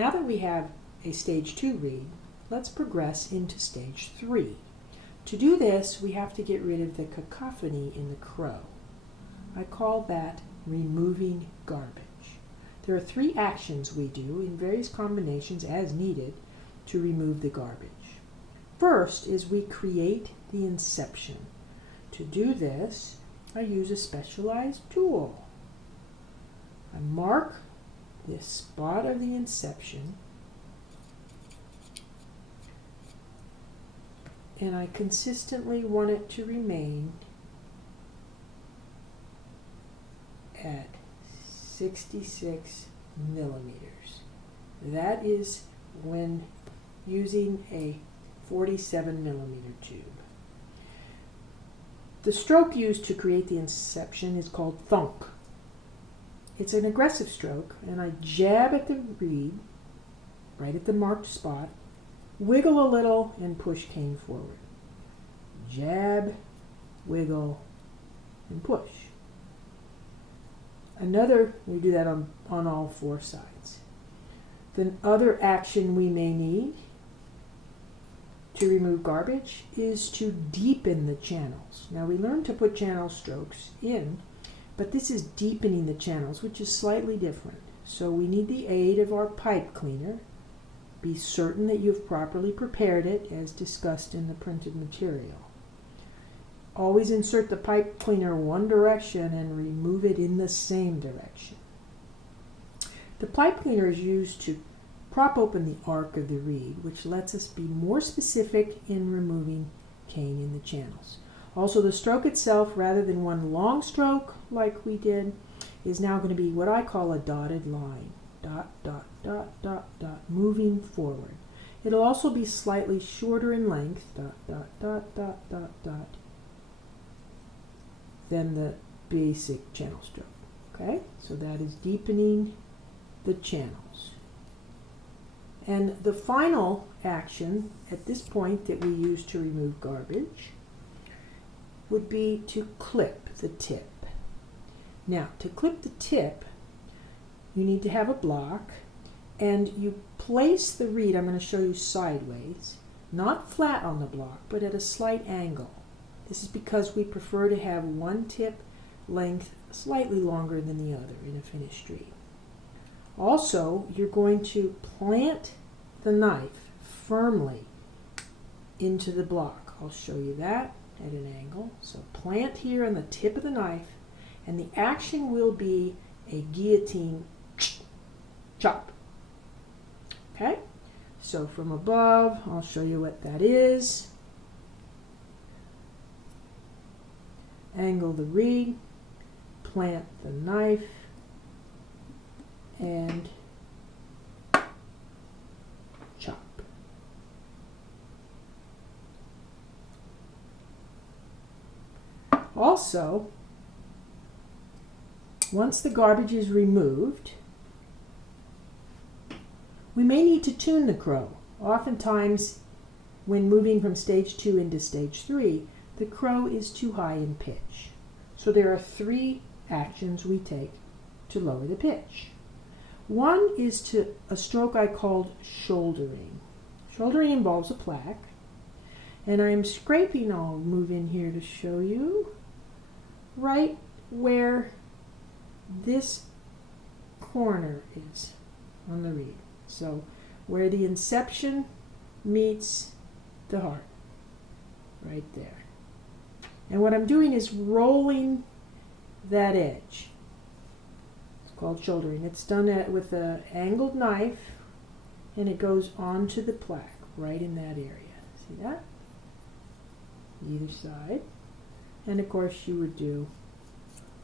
Now that we have a stage 2 reed, let's progress into stage 3. To do this, we have to get rid of the cacophony in the crow. I call that removing garbage. There are 3 actions we do in various combinations as needed to remove the garbage. First is we create the inception. To do this, I use a specialized tool. I mark this spot of the inception and I consistently want it to remain at 66 millimeters. That is when using a 47 millimeter tube. The stroke used to create the inception is called thunk. It's an aggressive stroke, and I jab at the reed, right at the marked spot, wiggle a little, and push cane forward. Jab, wiggle, and push. We do that on all 4 sides. The other action we may need to remove garbage is to deepen the channels. Now we learned to put channel strokes in, but this is deepening the channels, which is slightly different. So we need the aid of our pipe cleaner. Be certain that you've properly prepared it as discussed in the printed material. Always insert the pipe cleaner one direction and remove it in the same direction. The pipe cleaner is used to prop open the arc of the reed, which lets us be more specific in removing cane in the channels. Also, the stroke itself, rather than one long stroke like we did, is now going to be what I call a dotted line. Dot, dot, dot, dot, dot, moving forward. It'll also be slightly shorter in length, dot, dot, dot, dot, dot, dot, than the basic channel stroke. Okay, so that is deepening the channels. And the final action at this point that we use to remove garbage would be to clip the tip. Now, to clip the tip, you need to have a block, and you place the reed, I'm going to show you sideways, not flat on the block, but at a slight angle. This is because we prefer to have one tip length slightly longer than the other in a finished reed. Also, you're going to plant the knife firmly into the block. I'll show you that at an angle. So plant here on the tip of the knife, and the action will be a guillotine chop. Okay? So from above, I'll show you what that is. Angle the reed, plant the knife, and chop. Also, once the garbage is removed, we may need to tune the crow. Oftentimes, when moving from stage 2 into stage 3, the crow is too high in pitch. So there are 3 actions we take to lower the pitch. One is to a stroke I called shouldering. Shouldering involves a plaque, and I'm scraping, I'll move in here to show you, right where this corner is on the reed. So where the inception meets the heart, right there. And what I'm doing is rolling that edge. It's called shouldering. It's done with an angled knife, and it goes onto the plaque right in that area. See that? Either side. And of course you would do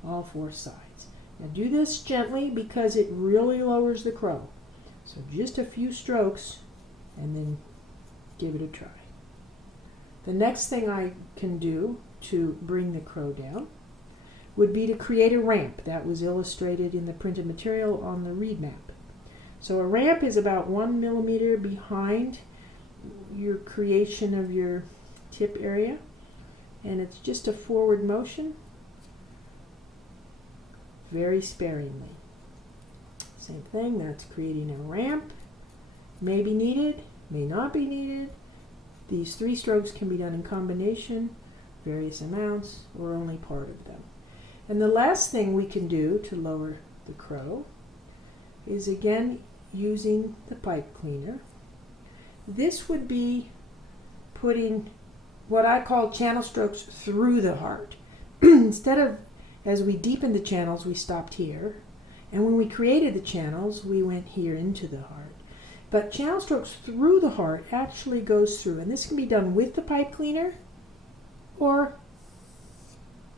all 4 sides. Now do this gently because it really lowers the crow. So just a few strokes and then give it a try. The next thing I can do to bring the crow down would be to create a ramp. That was illustrated in the printed material on the reed map. So a ramp is about 1 millimeter behind your creation of your tip area, and it's just a forward motion, very sparingly. Same thing, that's creating a ramp, May be needed, may not be needed. These 3 strokes can be done in combination, various amounts, or only part of them. And the last thing we can do to lower the crow is again using the pipe cleaner. This would be putting what I call channel strokes through the heart. Instead of, as we deepened the channels, we stopped here. And when we created the channels, we went here into the heart. But channel strokes through the heart actually goes through. And this can be done with the pipe cleaner or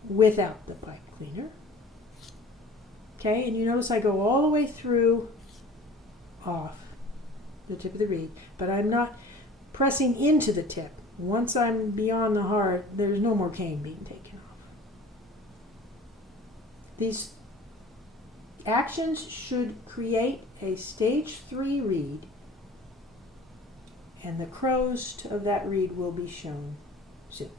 without the pipe cleaner. Okay, and you notice I go all the way through off the tip of the reed, but I'm not pressing into the tip. Once I'm beyond the heart, there's no more cane being taken off. These actions should create a stage 3 reed, and the crows of that reed will be shown soon.